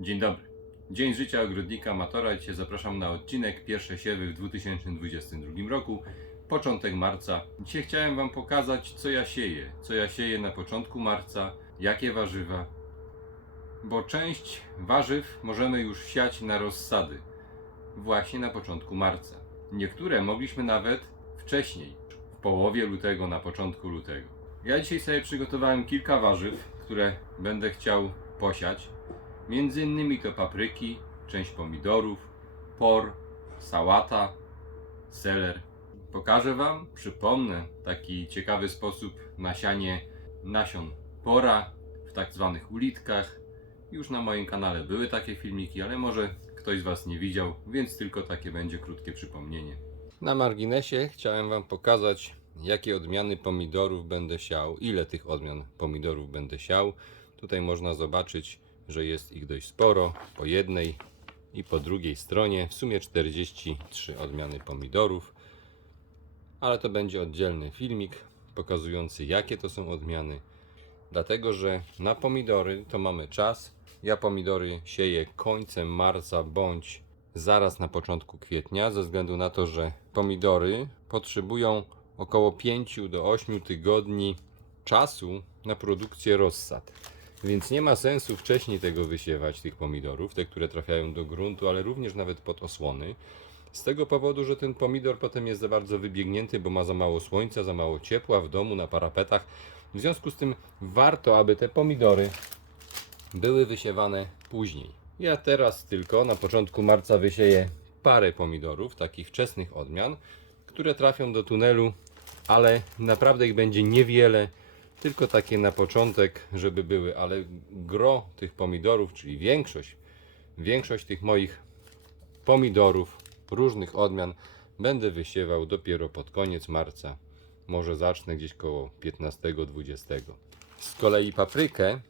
Dzień dobry. Dzień życia ogrodnika amatora. Dzisiaj zapraszam na odcinek pierwsze siewy w 2022 roku, początek marca. Dzisiaj chciałem Wam pokazać, co ja sieję. Co ja sieję na początku marca, jakie warzywa. Bo część warzyw możemy już siać na rozsady, właśnie na początku marca. Niektóre mogliśmy nawet wcześniej, w połowie lutego, na początku lutego. Ja dzisiaj sobie przygotowałem kilka warzyw, które będę chciał posiać. Między innymi to papryki, część pomidorów, por, sałata, seler. Pokażę Wam, przypomnę, taki ciekawy sposób nasianie nasion pora w tak zwanych ulitkach. Już na moim kanale były takie filmiki, ale może ktoś z Was nie widział, więc tylko takie będzie krótkie przypomnienie. Na marginesie chciałem Wam pokazać, jakie odmiany pomidorów będę siał, ile tych odmian pomidorów będę siał. Tutaj można zobaczyć, że jest ich dość sporo, po jednej i po drugiej stronie, w sumie 43 odmiany pomidorów. Ale to będzie oddzielny filmik pokazujący, jakie to są odmiany. Dlatego, że na pomidory to mamy czas. Ja pomidory sieję końcem marca bądź zaraz na początku kwietnia, ze względu na to, że pomidory potrzebują około 5 do 8 tygodni czasu na produkcję rozsad. Więc nie ma sensu wcześniej tego wysiewać, tych pomidorów, te, które trafiają do gruntu, ale również nawet pod osłony. Z tego powodu, że ten pomidor potem jest za bardzo wybiegnięty, bo ma za mało słońca, za mało ciepła w domu, na parapetach. W związku z tym warto, aby te pomidory były wysiewane później. Ja teraz tylko na początku marca wysieję parę pomidorów, takich wczesnych odmian, które trafią do tunelu, ale naprawdę ich będzie niewiele, tylko takie na początek, żeby były, ale gro tych pomidorów, czyli większość, większość tych moich pomidorów różnych odmian będę wysiewał dopiero pod koniec marca. Może zacznę gdzieś koło 15-20. Z kolei paprykę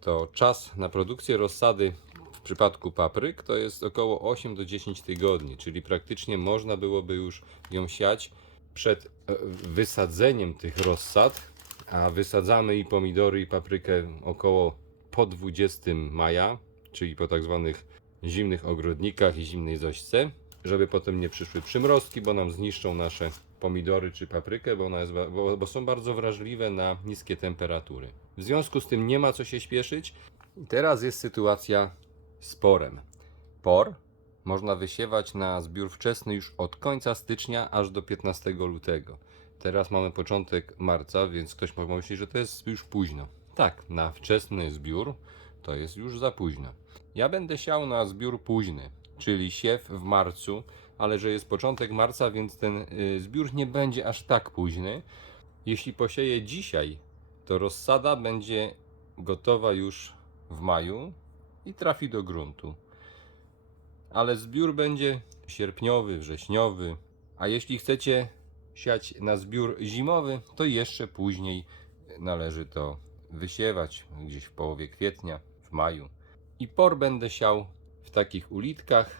to czas na produkcję rozsady w przypadku papryk to jest około 8 do 10 tygodni, czyli praktycznie można byłoby już ją siać przed e, wysadzeniem tych rozsad, a wysadzamy i pomidory i paprykę około po 20 maja, czyli po tak zwanych zimnych ogrodnikach i zimnej zośce, żeby potem nie przyszły przymrozki, bo nam zniszczą nasze pomidory czy paprykę, bo, jest, bo, bo są bardzo wrażliwe na niskie temperatury. W związku z tym nie ma co się śpieszyć. Teraz jest sytuacja z porem. Por można wysiewać na zbiór wczesny już od końca stycznia aż do 15 lutego. Teraz mamy początek marca, więc ktoś pomyśli, że to jest już późno. Tak, na wczesny zbiór to jest już za późno. Ja będę siał na zbiór późny, czyli siew w marcu, ale że jest początek marca, więc ten y, zbiór nie będzie aż tak późny. Jeśli posieję dzisiaj, to rozsada będzie gotowa już w maju i trafi do gruntu. Ale zbiór będzie sierpniowy, wrześniowy, a jeśli chcecie siać na zbiór zimowy, to jeszcze później należy to wysiewać, gdzieś w połowie kwietnia, w maju. I por będę siał w takich ulitkach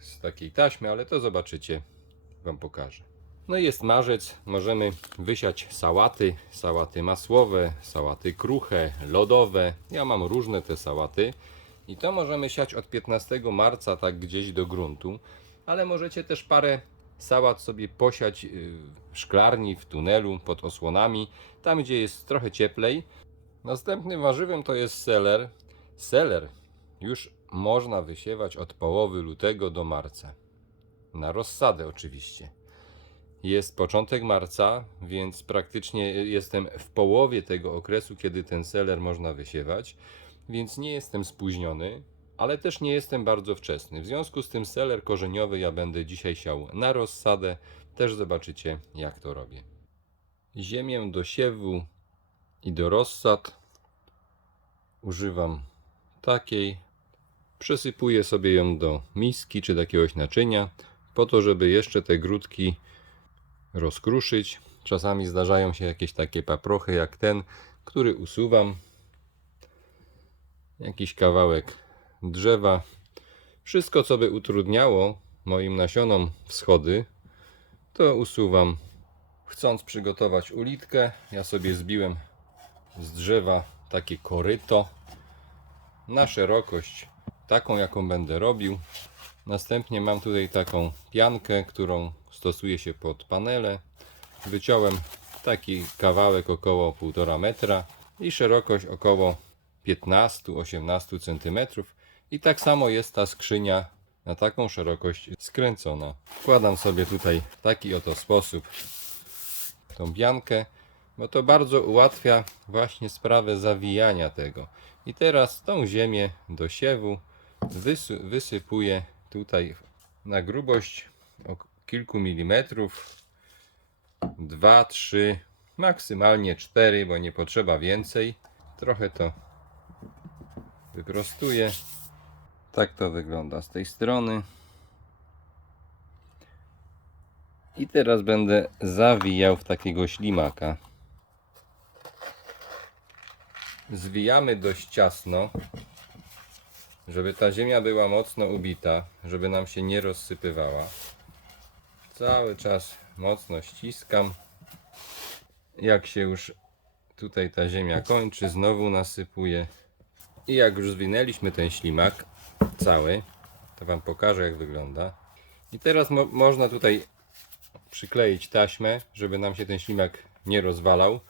z takiej taśmy, ale to zobaczycie, Wam pokażę. No i jest marzec, możemy wysiać sałaty, sałaty masłowe, sałaty kruche, lodowe. Ja mam różne te sałaty i to możemy siać od 15 marca tak gdzieś do gruntu, ale możecie też parę sałat sobie posiać yy, w szklarni, w tunelu, pod osłonami, tam gdzie jest trochę cieplej. Następnym warzywem to jest seler. Seler już można wysiewać od połowy lutego do marca. Na rozsadę oczywiście. Jest początek marca, więc praktycznie jestem w połowie tego okresu, kiedy ten seler można wysiewać, więc nie jestem spóźniony, ale też nie jestem bardzo wczesny. W związku z tym seler korzeniowy ja będę dzisiaj siał na rozsadę. Też zobaczycie, jak to robię. Ziemię do siewu i do rozsad używam takiej. Przesypuję sobie ją do miski czy do jakiegoś naczynia, po to, żeby jeszcze te grudki rozkruszyć. Czasami zdarzają się jakieś takie paprochy jak ten, który usuwam. Jakiś kawałek drzewa. Wszystko, co by utrudniało moim nasionom wschody, to usuwam. Chcąc przygotować ulitkę, ja sobie zbiłem z drzewa takie koryto na szerokość taką jaką będę robił. Następnie mam tutaj taką piankę, którą stosuje się pod panele. Wyciąłem taki kawałek około 1,5 metra i szerokość około 15-18 cm. I tak samo jest ta skrzynia na taką szerokość skręcona. Wkładam sobie tutaj w taki oto sposób tą biankę, bo to bardzo ułatwia właśnie sprawę zawijania tego. I teraz tą ziemię do siewu wysy wysypuję tutaj na grubość kilku milimetrów. 2, 3, maksymalnie 4, bo nie potrzeba więcej. Trochę to wyprostuję. Tak to wygląda z tej strony. I teraz będę zawijał w takiego ślimaka. Zwijamy dość ciasno, żeby ta ziemia była mocno ubita, żeby nam się nie rozsypywała. Cały czas mocno ściskam. Jak się już tutaj ta ziemia kończy, znowu nasypuję. I jak już zwinęliśmy ten ślimak cały, to Wam pokażę jak wygląda. I teraz mo można tutaj przykleić taśmę, żeby nam się ten ślimak nie rozwalał,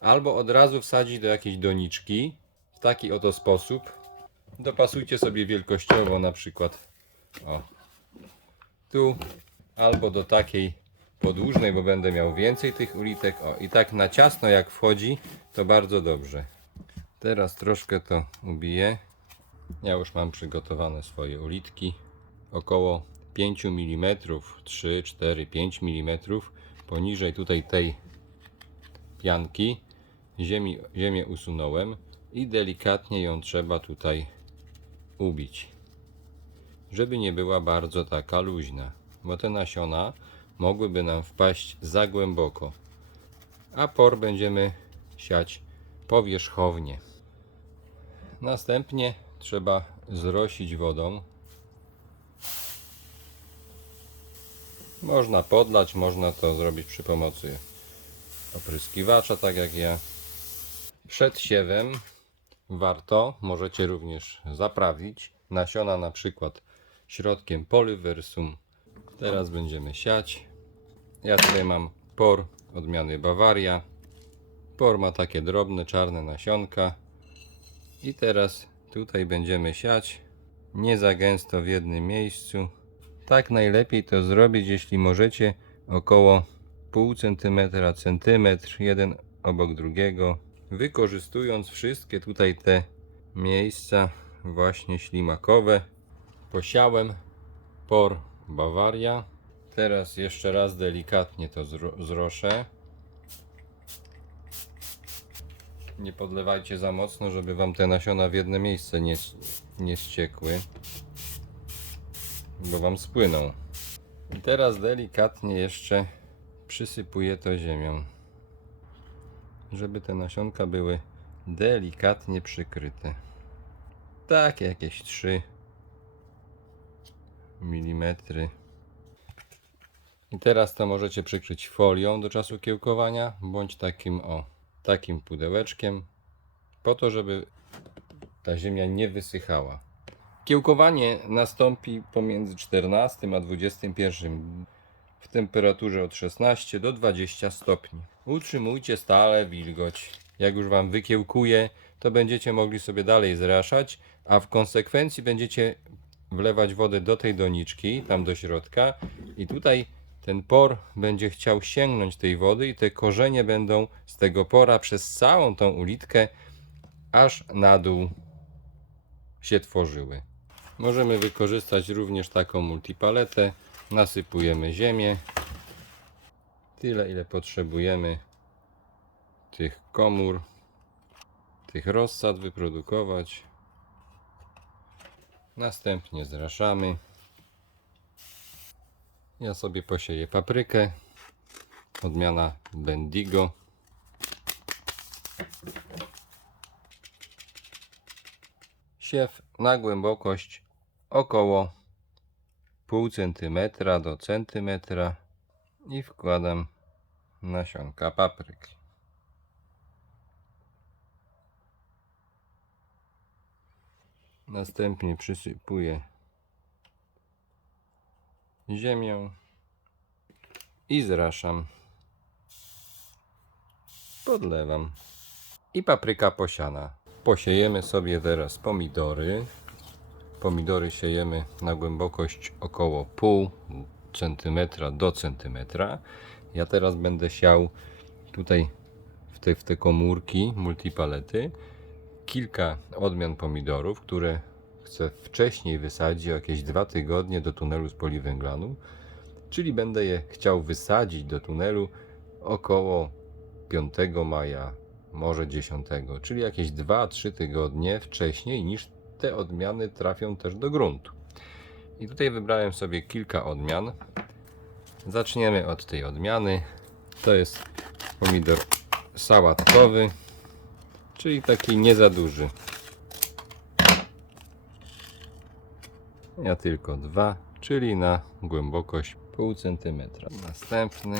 albo od razu wsadzić do jakiejś doniczki w taki oto sposób. Dopasujcie sobie wielkościowo na przykład o, tu, albo do takiej podłużnej, bo będę miał więcej tych ulitek. O, i tak na ciasno jak wchodzi, to bardzo dobrze. Teraz troszkę to ubiję. Ja już mam przygotowane swoje ulitki. Około 5 mm, 3, 4, 5 mm poniżej tutaj tej pianki ziemi, ziemię usunąłem i delikatnie ją trzeba tutaj ubić. Żeby nie była bardzo taka luźna, bo te nasiona mogłyby nam wpaść za głęboko. A por będziemy siać powierzchownie. Następnie trzeba zrosić wodą. Można podlać, można to zrobić przy pomocy opryskiwacza, tak jak ja. Przed siewem warto, możecie również zaprawić nasiona na przykład środkiem polyversum. Teraz będziemy siać. Ja tutaj mam por odmiany Bawaria. Por ma takie drobne czarne nasionka. I teraz tutaj będziemy siać nie za gęsto w jednym miejscu. Tak najlepiej to zrobić, jeśli możecie około pół centymetra, centymetr, jeden obok drugiego, wykorzystując wszystkie tutaj te miejsca właśnie ślimakowe. Posiałem por Bawaria. Teraz jeszcze raz delikatnie to zro zroszę. Nie podlewajcie za mocno, żeby wam te nasiona w jedno miejsce nie, nie ściekły, bo wam spłyną. I teraz delikatnie jeszcze przysypuję to ziemią, żeby te nasionka były delikatnie przykryte. Tak, jakieś 3 mm. I teraz to możecie przykryć folią do czasu kiełkowania, bądź takim o, takim pudełeczkiem, po to, żeby ta ziemia nie wysychała. Kiełkowanie nastąpi pomiędzy 14 a 21 w temperaturze od 16 do 20 stopni. Utrzymujcie stale wilgoć. Jak już Wam wykiełkuje, to będziecie mogli sobie dalej zraszać, a w konsekwencji będziecie wlewać wodę do tej doniczki, tam do środka i tutaj ten por będzie chciał sięgnąć tej wody i te korzenie będą z tego pora przez całą tą ulitkę aż na dół się tworzyły. Możemy wykorzystać również taką multipaletę. Nasypujemy ziemię. Tyle ile potrzebujemy tych komór, tych rozsad wyprodukować. Następnie zraszamy. Ja sobie posieję paprykę. Odmiana Bendigo. Siew na głębokość około pół centymetra do centymetra i wkładam nasionka papryki. Następnie przysypuję ziemią i zraszam. Podlewam. I papryka posiana. Posiejemy sobie teraz pomidory. Pomidory siejemy na głębokość około pół centymetra do centymetra. Ja teraz będę siał tutaj w te, w te komórki multipalety kilka odmian pomidorów, które chcę wcześniej wysadzić jakieś dwa tygodnie do tunelu z poliwęglanu. Czyli będę je chciał wysadzić do tunelu około 5 maja, może 10, czyli jakieś 2-3 tygodnie wcześniej niż te odmiany trafią też do gruntu. I tutaj wybrałem sobie kilka odmian. Zaczniemy od tej odmiany. To jest pomidor sałatkowy, czyli taki nie za duży. Ja tylko dwa, czyli na głębokość pół centymetra. Następny.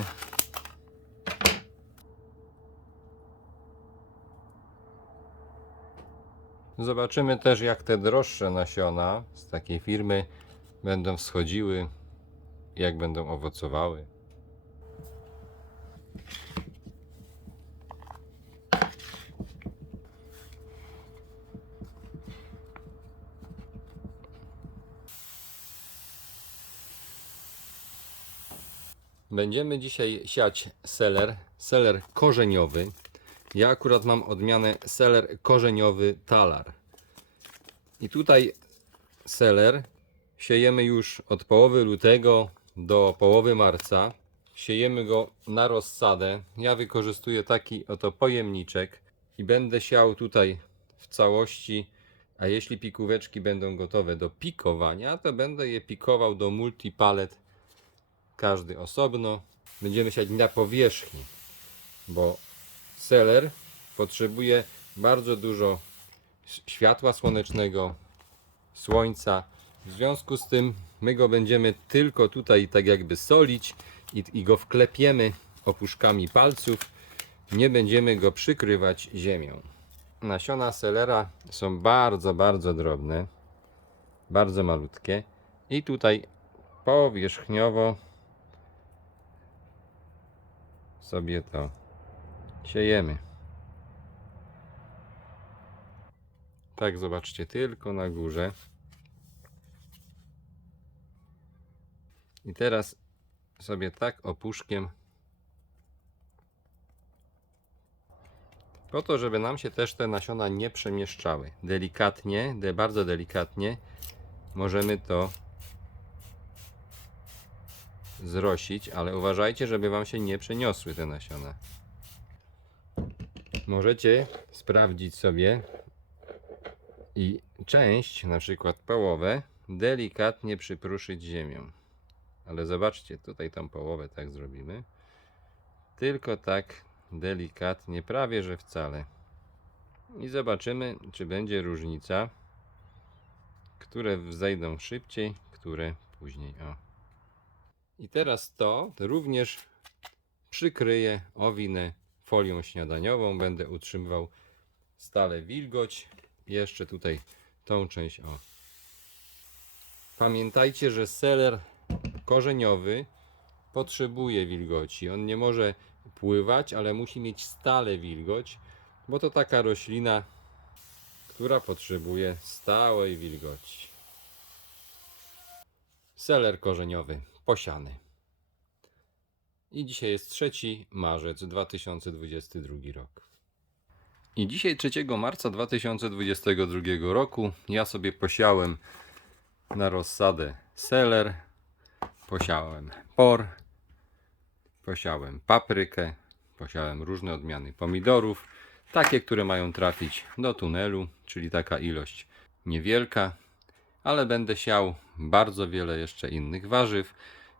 Zobaczymy też jak te droższe nasiona z takiej firmy będą wschodziły, jak będą owocowały. Będziemy dzisiaj siać seler, seler korzeniowy. Ja akurat mam odmianę seler korzeniowy talar. I tutaj seler siejemy już od połowy lutego do połowy marca. Siejemy go na rozsadę. Ja wykorzystuję taki oto pojemniczek i będę siał tutaj w całości. A jeśli pikóweczki będą gotowe do pikowania, to będę je pikował do multipalet każdy osobno. Będziemy siać na powierzchni, bo seler potrzebuje bardzo dużo światła słonecznego, słońca. W związku z tym my go będziemy tylko tutaj tak jakby solić i, i go wklepiemy opuszkami palców. Nie będziemy go przykrywać ziemią. Nasiona selera są bardzo, bardzo drobne, bardzo malutkie i tutaj powierzchniowo sobie to siejemy. Tak, zobaczcie, tylko na górze. I teraz sobie tak opuszkiem. Po to, żeby nam się też te nasiona nie przemieszczały. Delikatnie, de, bardzo delikatnie możemy to zrosić, ale uważajcie, żeby Wam się nie przeniosły te nasiona. Możecie sprawdzić sobie i część, na przykład połowę, delikatnie przypruszyć ziemią. Ale zobaczcie, tutaj tą połowę tak zrobimy. Tylko tak delikatnie, prawie że wcale. I zobaczymy, czy będzie różnica, które wzejdą szybciej, które później. O. I teraz to również przykryję, owinę folią śniadaniową. Będę utrzymywał stale wilgoć. Jeszcze tutaj tą część. O. Pamiętajcie, że seler korzeniowy potrzebuje wilgoci. On nie może pływać, ale musi mieć stale wilgoć, bo to taka roślina, która potrzebuje stałej wilgoci. Seler korzeniowy posiany. I dzisiaj jest 3 marzec 2022 rok. I dzisiaj 3 marca 2022 roku ja sobie posiałem na rozsadę seler, posiałem por, posiałem paprykę, posiałem różne odmiany pomidorów, takie, które mają trafić do tunelu, czyli taka ilość niewielka, ale będę siał bardzo wiele jeszcze innych warzyw.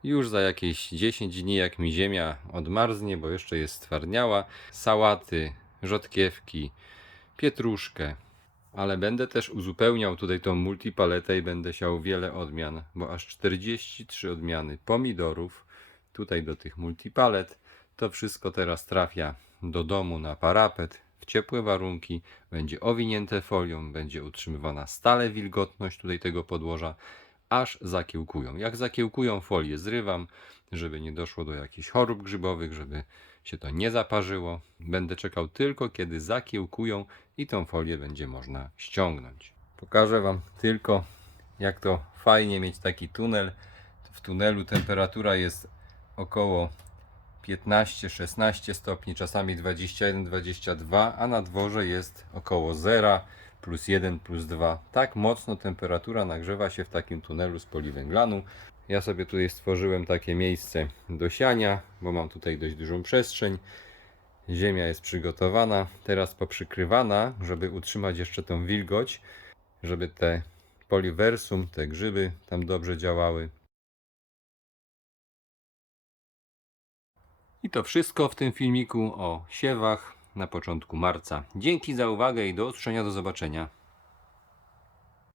Już za jakieś 10 dni, jak mi ziemia odmarznie, bo jeszcze jest stwardniała, sałaty, rzodkiewki, pietruszkę. Ale będę też uzupełniał tutaj tą multipaletę i będę siał wiele odmian, bo aż 43 odmiany pomidorów tutaj do tych multipalet. To wszystko teraz trafia do domu na parapet. Ciepłe warunki, będzie owinięte folią, będzie utrzymywana stale wilgotność tutaj tego podłoża, aż zakiełkują. Jak zakiełkują, folię zrywam, żeby nie doszło do jakichś chorób grzybowych, żeby się to nie zaparzyło. Będę czekał tylko, kiedy zakiełkują i tą folię będzie można ściągnąć. Pokażę Wam tylko, jak to fajnie mieć taki tunel. W tunelu temperatura jest około 15-16 stopni, czasami 21-22, a na dworze jest około 0, plus 1, plus 2. Tak mocno temperatura nagrzewa się w takim tunelu z poliwęglanu. Ja sobie tutaj stworzyłem takie miejsce do siania, bo mam tutaj dość dużą przestrzeń. Ziemia jest przygotowana, teraz poprzykrywana, żeby utrzymać jeszcze tą wilgoć, żeby te poliversum, te grzyby tam dobrze działały. I to wszystko w tym filmiku o siewach na początku marca. Dzięki za uwagę i do usłyszenia, do zobaczenia.